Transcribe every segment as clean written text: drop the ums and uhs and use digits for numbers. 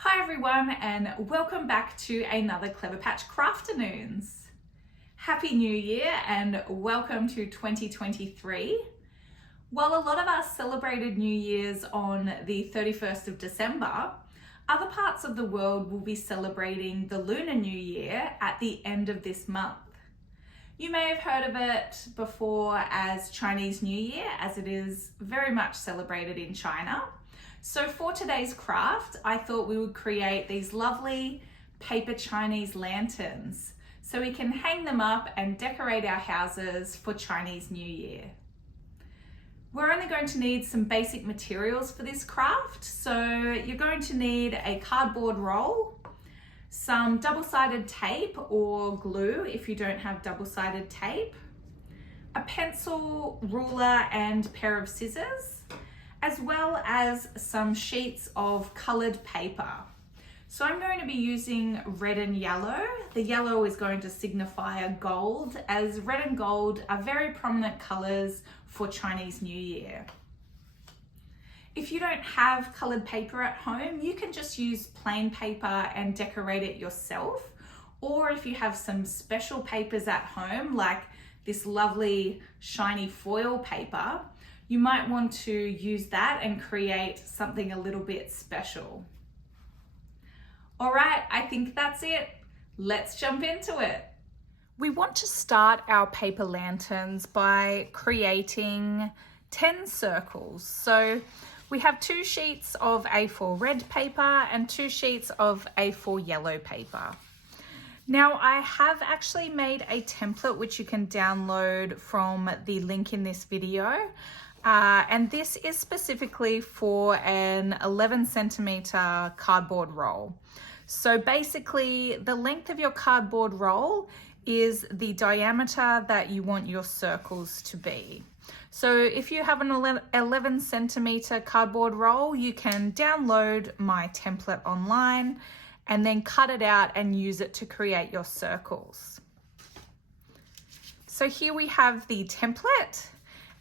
Hi everyone, and welcome back to another Clever Patch Crafternoons. Happy New Year and welcome to 2023. While a lot of us celebrated New Year's on the 31st of December, other parts of the world will be celebrating the Lunar New Year at the end of this month. You may have heard of it before as Chinese New Year, as it is very much celebrated in China. So for today's craft, I thought we would create these lovely paper Chinese lanterns so we can hang them up and decorate our houses for Chinese New Year. We're only going to need some basic materials for this craft. So you're going to need a cardboard roll, some double-sided tape or glue if you don't have double-sided tape, a pencil, ruler and pair of scissors, as well as some sheets of colored paper. So I'm going to be using red and yellow. The yellow is going to signify a gold, as red and gold are very prominent colors for Chinese New Year. If you don't have colored paper at home, you can just use plain paper and decorate it yourself. Or if you have some special papers at home, like this lovely shiny foil paper, you might want to use that and create something a little bit special. All right, I think that's it. Let's jump into it. We want to start our paper lanterns by creating 10 circles. So we have 2 sheets of A4 red paper and 2 sheets of A4 yellow paper. Now I have actually made a template which you can download from the link in this video. And this is specifically for an 11 centimeter cardboard roll. So basically the length of your cardboard roll is the diameter that you want your circles to be. So if you have an 11 centimeter cardboard roll, you can download my template online and then cut it out and use it to create your circles. So here we have the template.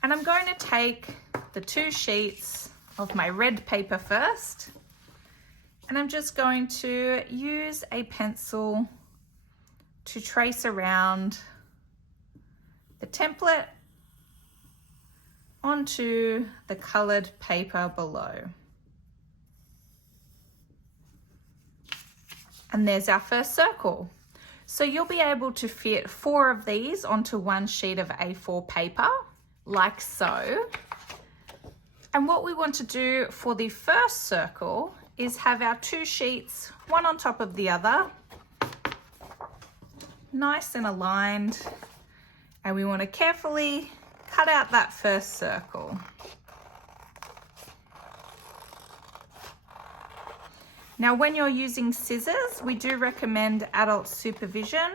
And I'm going to take the 2 sheets of my red paper first, and I'm just going to use a pencil to trace around the template onto the colored paper below. And there's our first circle. So you'll be able to fit 4 of these onto 1 sheet of A4 paper, like so. And what we want to do for the first circle is have our 2 sheets, one on top of the other, nice and aligned. And we want to carefully cut out that first circle. Now, when you're using scissors, we do recommend adult supervision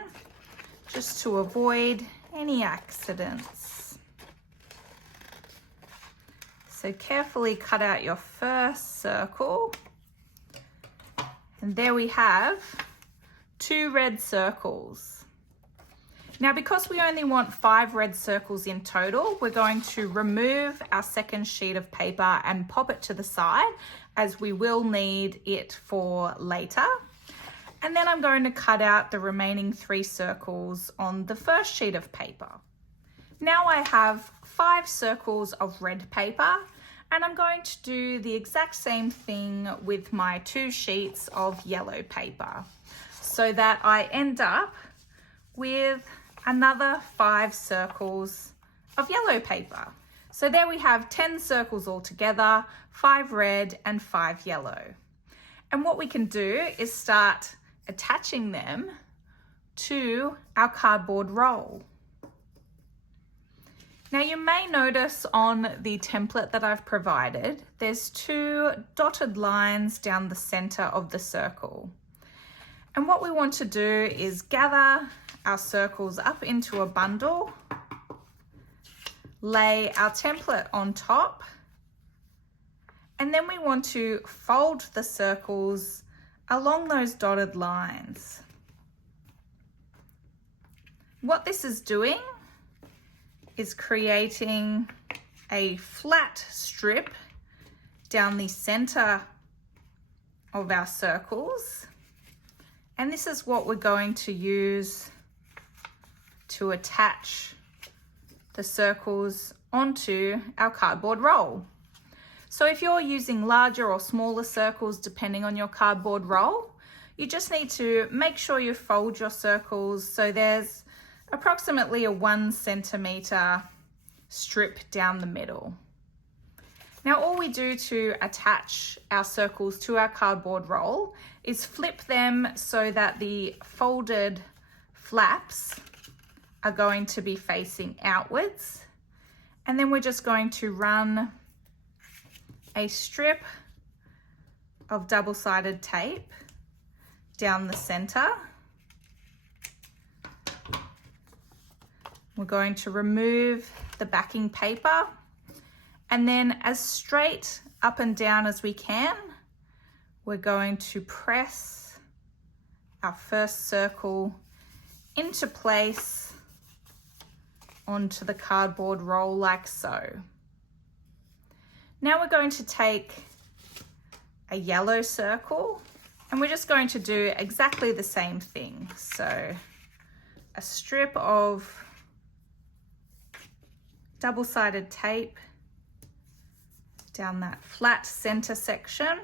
just to avoid any accidents. So carefully cut out your first circle. And there we have 2 red circles. Now, because we only want 5 red circles in total, we're going to remove our second sheet of paper and pop it to the side, as we will need it for later. And then I'm going to cut out the remaining 3 circles on the first sheet of paper. Now I have 5 circles of red paper, and I'm going to do the exact same thing with my 2 sheets of yellow paper, so that I end up with another 5 circles of yellow paper. So there we have 10 circles altogether, 5 red and 5 yellow. And what we can do is start attaching them to our cardboard roll. Now you may notice on the template that I've provided, there's 2 dotted lines down the center of the circle. And what we want to do is gather our circles up into a bundle, lay our template on top, and then we want to fold the circles along those dotted lines. What this is doing is creating a flat strip down the center of our circles. And this is what we're going to use to attach the circles onto our cardboard roll. So if you're using larger or smaller circles, depending on your cardboard roll, you just need to make sure you fold your circles so there's approximately a 1 centimeter strip down the middle. Now all we do to attach our circles to our cardboard roll is flip them so that the folded flaps are going to be facing outwards. And then we're just going to run a strip of double-sided tape down the center. We're going to remove the backing paper, and then as straight up and down as we can, we're going to press our first circle into place onto the cardboard roll like so. Now we're going to take a yellow circle and we're just going to do exactly the same thing. So a strip of double-sided tape down that flat center section.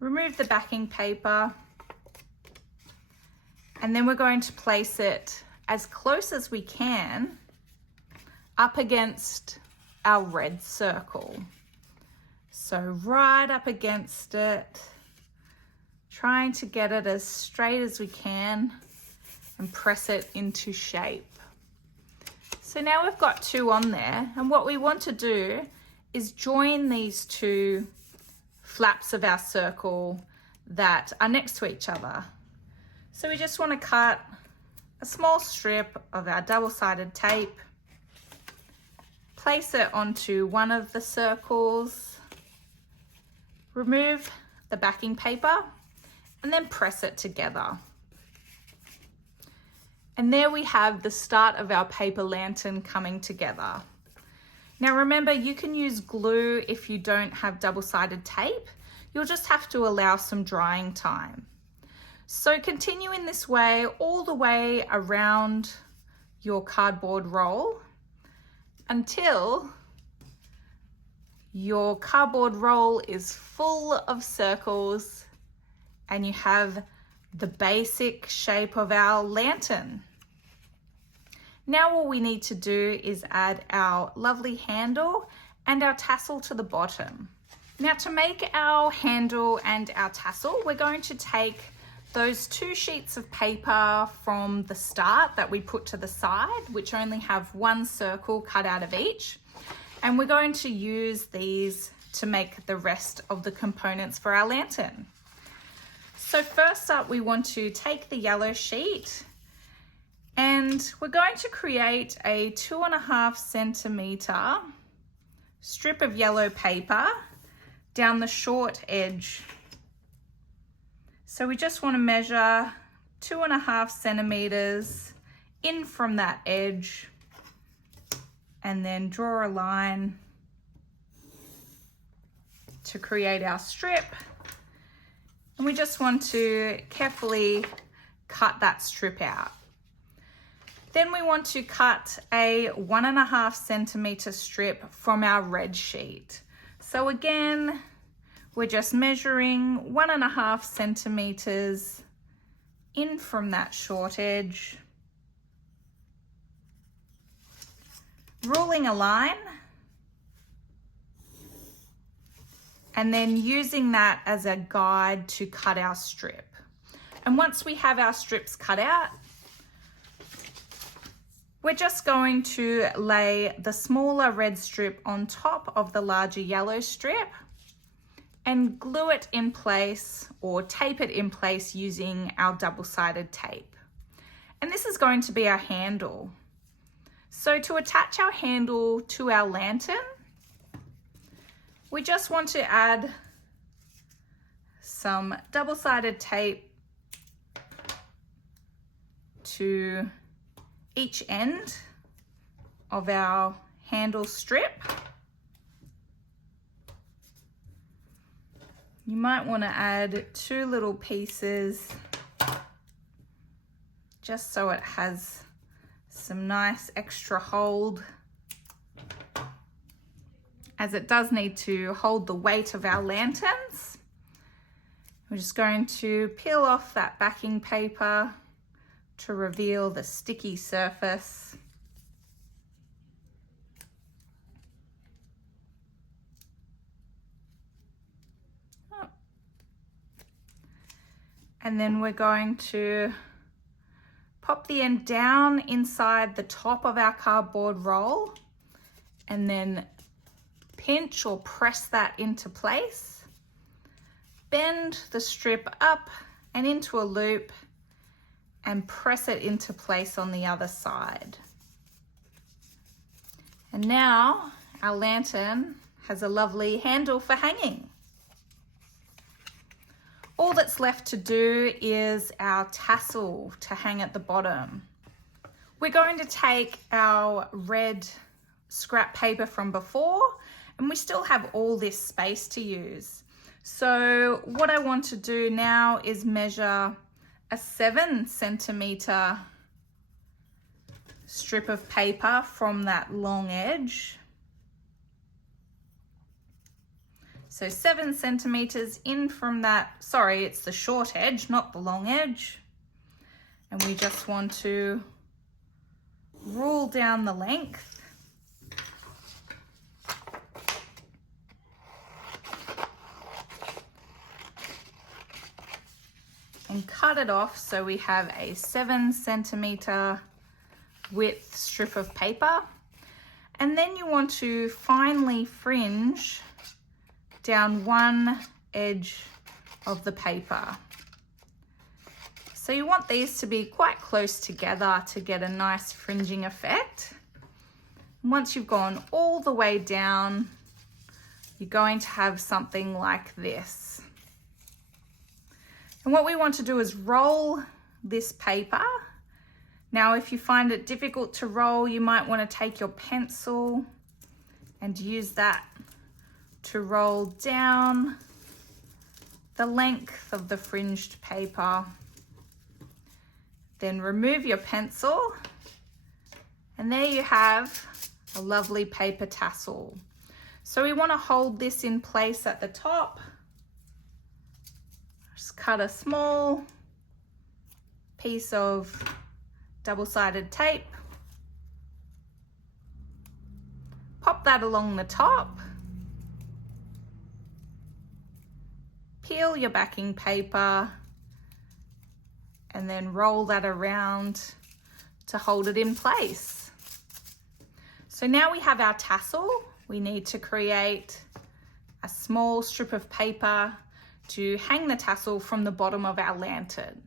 Remove the backing paper, and then we're going to place it as close as we can up against our red circle. So right up against it, trying to get it as straight as we can and press it into shape. So now we've got 2 on there, and what we want to do is join these 2 flaps of our circle that are next to each other. So we just want to cut a small strip of our double-sided tape, place it onto one of the circles, remove the backing paper, and then press it together. And there we have the start of our paper lantern coming together. Now remember, you can use glue if you don't have double-sided tape. You'll just have to allow some drying time. So continue in this way all the way around your cardboard roll until your cardboard roll is full of circles and you have the basic shape of our lantern. Now all we need to do is add our lovely handle and our tassel to the bottom. Now to make our handle and our tassel, we're going to take those 2 sheets of paper from the start that we put to the side, which only have 1 circle cut out of each. And we're going to use these to make the rest of the components for our lantern. So first up, we want to take the yellow sheet and we're going to create a 2.5 centimeter strip of yellow paper down the short edge. So we just want to measure 2.5 centimeters in from that edge and then draw a line to create our strip. And we just want to carefully cut that strip out. Then we want to cut a 1.5 centimeter strip from our red sheet. So again, we're just measuring 1.5 centimeters in from that short edge, ruling a line, and then using that as a guide to cut our strip. And once we have our strips cut out, we're just going to lay the smaller red strip on top of the larger yellow strip and glue it in place or tape it in place using our double-sided tape. And this is going to be our handle. So to attach our handle to our lantern, we just want to add some double-sided tape to each end of our handle strip. You might want to add 2 little pieces just so it has some nice extra hold, as it does need to hold the weight of our lanterns. We're just going to peel off that backing paper to reveal the sticky surface. And then we're going to pop the end down inside the top of our cardboard roll and then pinch or press that into place. Bend the strip up and into a loop and press it into place on the other side. And now our lantern has a lovely handle for hanging. All that's left to do is our tassel to hang at the bottom. We're going to take our red scrap paper from before, and we still have all this space to use. So what I want to do now is measure a 7 centimeter strip of paper from that long edge. So 7 centimeters in from that, sorry, it's the short edge, not the long edge. And we just want to rule down the length. And cut it off so we have a 7 centimeter width strip of paper. And then you want to finely fringe down one edge of the paper. So you want these to be quite close together to get a nice fringing effect. And once you've gone all the way down, you're going to have something like this. And what we want to do is roll this paper. Now, if you find it difficult to roll, you might want to take your pencil and use that to roll down the length of the fringed paper. Then remove your pencil, and there you have a lovely paper tassel. So we want to hold this in place at the top. Just cut a small piece of double-sided tape, pop that along the top. Peel your backing paper and then roll that around to hold it in place. So now we have our tassel. We need to create a small strip of paper to hang the tassel from the bottom of our lantern.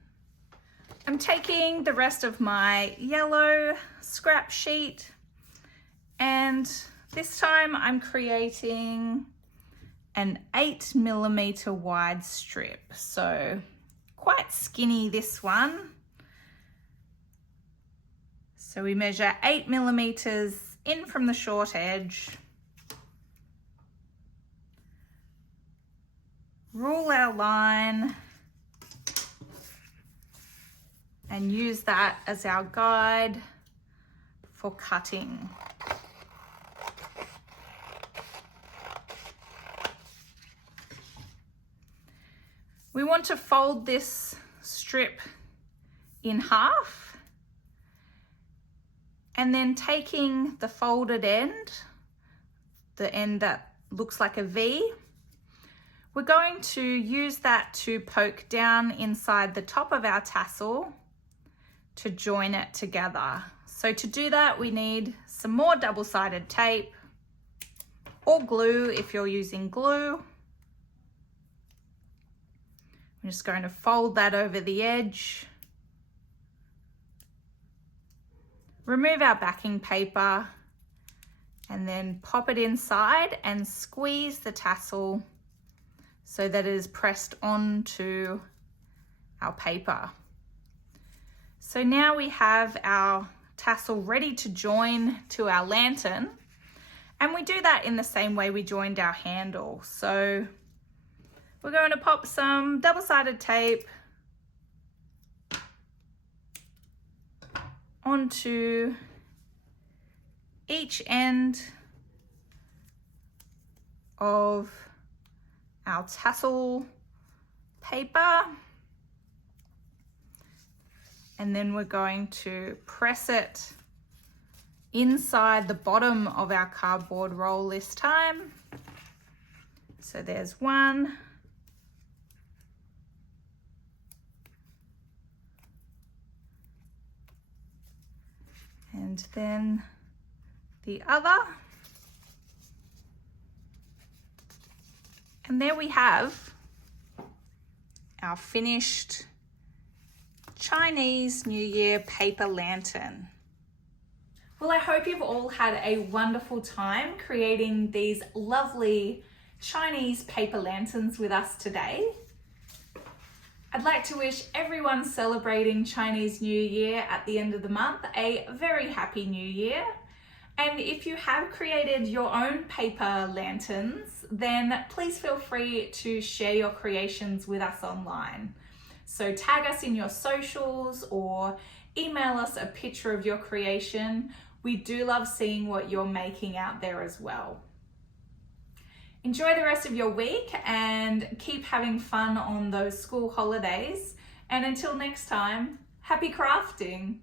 I'm taking the rest of my yellow scrap sheet, and this time I'm creating an 8mm wide strip, so quite skinny this one. So we measure 8mm in from the short edge, rule our line, and use that as our guide for cutting. We want to fold this strip in half, and then taking the folded end, the end that looks like a V, we're going to use that to poke down inside the top of our tassel to join it together. So to do that, we need some more double-sided tape or glue if you're using glue. I'm just going to fold that over the edge. Remove our backing paper and then pop it inside and squeeze the tassel so that it is pressed onto our paper. So now we have our tassel ready to join to our lantern, and we do that in the same way we joined our handle. So We're going to pop some double-sided tape onto each end of our tassel paper, and then we're going to press it inside the bottom of our cardboard roll this time. So there's one. And then the other. And there we have our finished Chinese New Year paper lantern. Well, I hope you've all had a wonderful time creating these lovely Chinese paper lanterns with us today. I'd like to wish everyone celebrating Chinese New Year at the end of the month a very happy New Year. And if you have created your own paper lanterns, then please feel free to share your creations with us online. So tag us in your socials or email us a picture of your creation. We do love seeing what you're making out there as well. Enjoy the rest of your week and keep having fun on those school holidays. And until next time, happy crafting!